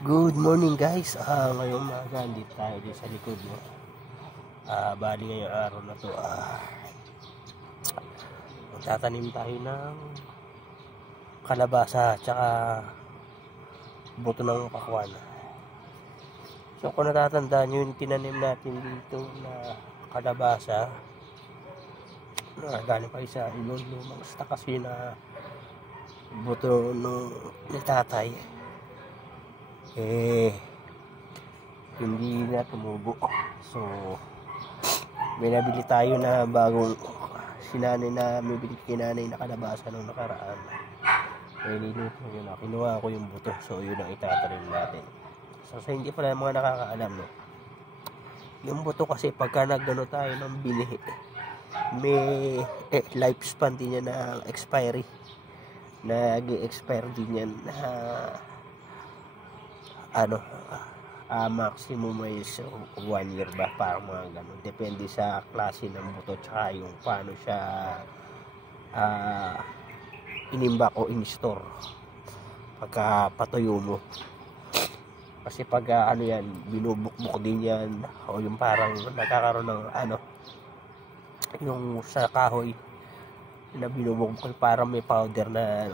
Good morning guys. Ngayong umaga dito tayo din sa likod mo. Bali ngayong araw na to magtatanim tayo ng kalabasa at saka buto ng pakwan. So kung natatandaan nyo yung tinanim natin dito na kalabasa na galing pa sa lumang stock kasi na buto ni tatay, hindi na tumubo. So may nabili tayo na bagong sinanay na bibili kinanay na kalabasa nung nakaraan. Niluto yun na, kinuha ko yung buto. So yun ang itatanim natin. So sa hindi pala mga nakakaalam, no, yung buto kasi pagka nagano tayo ng binihi, may lifespan din yan ng expiry, nag-expire din yan na maximum is 1 year ba, parang mga ganun. Depende sa klase ng buto tsaka yung paano siya inimbak o in-store pagka patuyo mo. Kasi pag yan, binubukbuk din yan, o yung parang nagkakaroon ng yung sa kahoy na binubukbuk, parang may powder na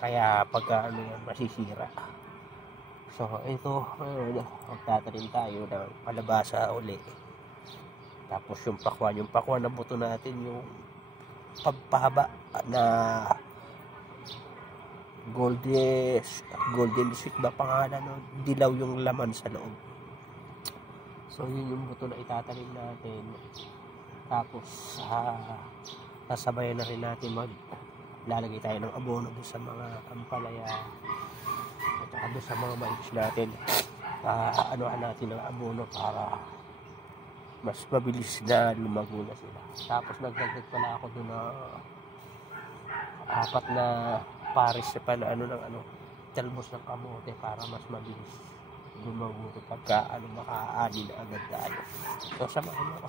kaya pagka yan, masisira. So ito, magtatanim tayo ng kalabasa uli. Tapos yung pakwan na buto natin, yung pagpahaba na golden sweet ba pangalan, no? Dilaw yung laman sa loob. So yun yung buto na itatanim natin. Tapos sasabayan na rin natin, lalagay tayo ng abono sa mga ampalaya at doon sa mga mais natin. Natin ng abono para mas mabilis na lumago na sila. Tapos nagdagdag pala ako doon na 4 na pares pa na talbos ng kamote para mas mabilis lumago pagka makaani na agad tayo. So samahan mo ako.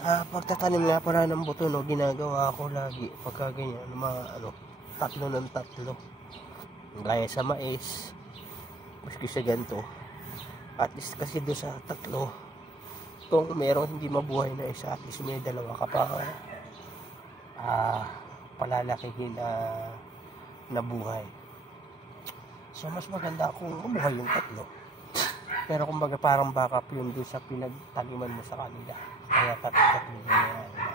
Sa pagtatanim nga pala ng buto, ginagawa ko lagi pagka ganyan, mga 3 ng 3. Gaya sa mais, maski sa ganito, at least kasi doon sa 3, kung merong hindi mabuhay na isa, at least may 2 ka pa palalakihin na buhay. So mas maganda kung mabuhay yung 3. Pero kumbaga parang backup yun doon sa pinagtaniman mo sa kanila. Kaya 3 na